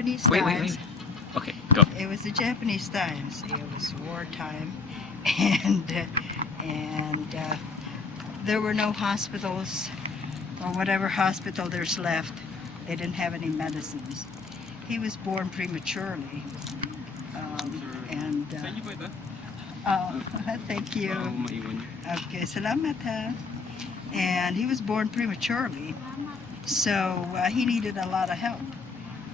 Japanese Wait. times. Okay, go. It was the Japanese times. It was wartime, and there were no hospitals, or whatever hospital there's left. They didn't have any medicines. He was born prematurely, and thank you. Okay, salamat ha. And he was born prematurely, so he needed a lot of help.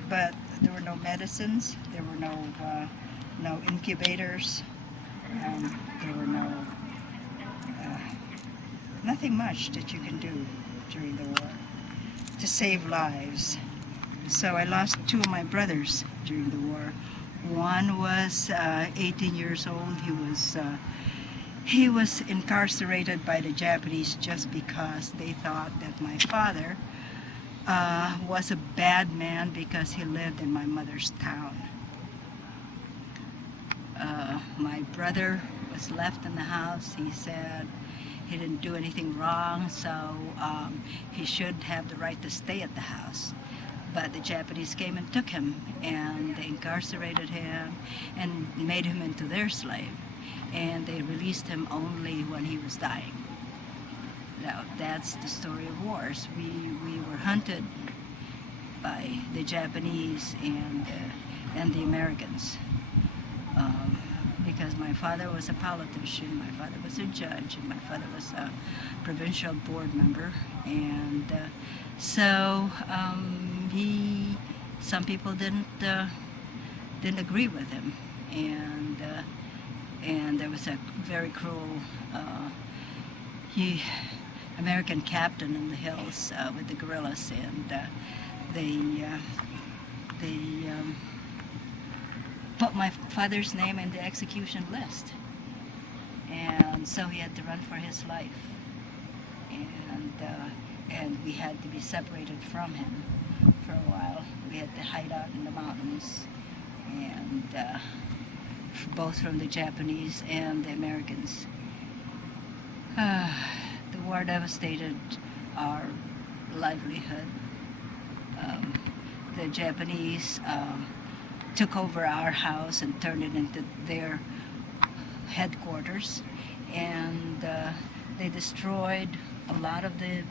But there were no medicines. There were no incubators. There were nothing much that you can do during the war to save lives. So I lost two of my brothers during the war. One was 18 years old. He was incarcerated by the Japanese just because they thought that my father was a bad man because he lived in my mother's town. My brother was left in the house. He said he didn't do anything wrong, so he should have the right to stay at the house. But the Japanese came and took him, and they incarcerated him and made him into their slave. And they released him only when he was dying. Now, that's the story of wars. We were hunted by the Japanese and the Americans. Because my father was a politician, my father was a judge, and my father was a provincial board member, and so some people didn't agree with him, and there was a very cruel American captain in the hills with the guerrillas, and they put my father's name in the execution list, and so he had to run for his life, and we had to be separated from him for a while. We had to hide out in the mountains, and both from the Japanese and the Americans. The war devastated our livelihood. The Japanese took over our house and turned it into their headquarters, and they destroyed a lot of the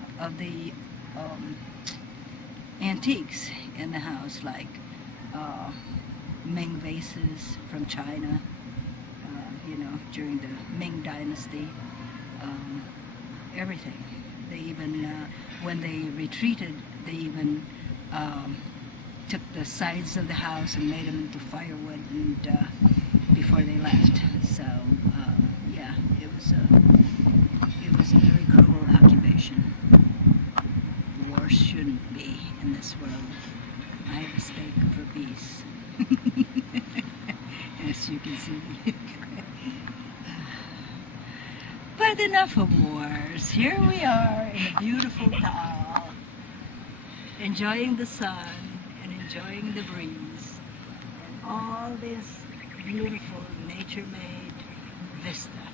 antiques in the house, like Ming vases from China, during the Ming Dynasty. Everything. They even, when they retreated, they even took the sides of the house and made them into firewood, and before they left. So yeah, it was a very cruel occupation. War shouldn't be in this world. I have a stake for peace. As you can see. But enough of wars. Here we are in a beautiful Taal, enjoying the sun and enjoying the breeze and all this beautiful nature-made vista.